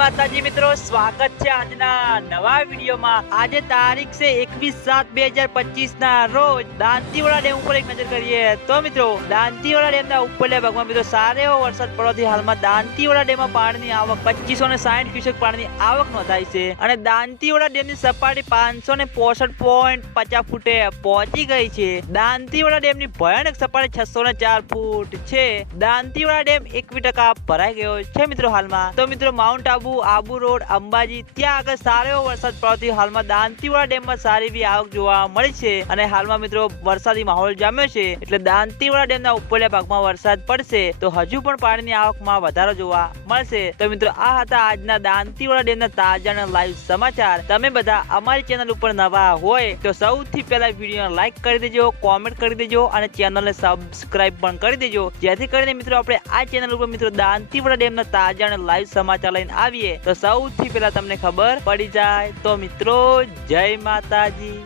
માતાજી મિત્રો, સ્વાગત છે આજના નવા વિડીયોમાં. આજે તારીખ છે એકવીસ સાત બે હજાર પચીસ ના રોજ દાંતીવાડા ડેમ ઉપર એક નજર કરીએ તો મિત્રો, દાંતીવાડા ડેમ ના ઉપરલા ભાગમાં મિત્રો, સારો વરસાદ પડવાથી હાલમાં દાંતીવાડા ડેમમાં પાણીની આવક પચીસો ને સાઠ ક્યુસેક પાણીની આવક નોંધાઈ છે. અને દાંતીવાડા ડેમની સપાટી પાંચસો ને પોસઠ પોઈન્ટ પચાસ ફૂટે પહોંચી ગઈ છે. દાંતીવાડા ડેમની ભયાનક સપાટી છસો ને ચાર ફૂટ છે. દાંતીવાડા ડેમ એકવી ટકા ભરાઈ ગયો છે મિત્રો હાલમાં. તો મિત્રો માઉન્ટ આબુ આબુ રોડ, અંબાજી, ત્યાં આગળ સારો વરસાદ પડવાથી હાલમાં દાંતીવાડા ડેમમાં સારી એવી આવક જોવા મળી છે અને હાલમાં મિત્રો વરસાદી માહોલ જામ્યો છે. એટલે દાંતીવાડા ડેમના ઉપરલા ભાગમાં વરસાદ પડશે તો હજુ પણ પાણીની આવકમાં વધારો જોવા મળશે. તો મિત્રો આ હતા આજના દાંતીવાડા ડેમના તાજા લાઈવ સમાચાર. તમે બધા અમારી ચેનલ ઉપર નવા હોય તો સૌથી પહેલા વીડિયો લાઈક કરી દેજો, કોમેન્ટ કરી દેજો અને ચેનલને સબસ્ક્રાઇબ પણ કરી દેજો. જેથી કરીને મિત્રો આપણે આ ચેનલ ઉપર મિત્રો દાંતીવાડા ડેમના તાજા લાઈવ સમાચાર લઈને આવીએ તો સૌથી પહેલા તમને ખબર પડી જાય તો મિત્રો જય માતાજી.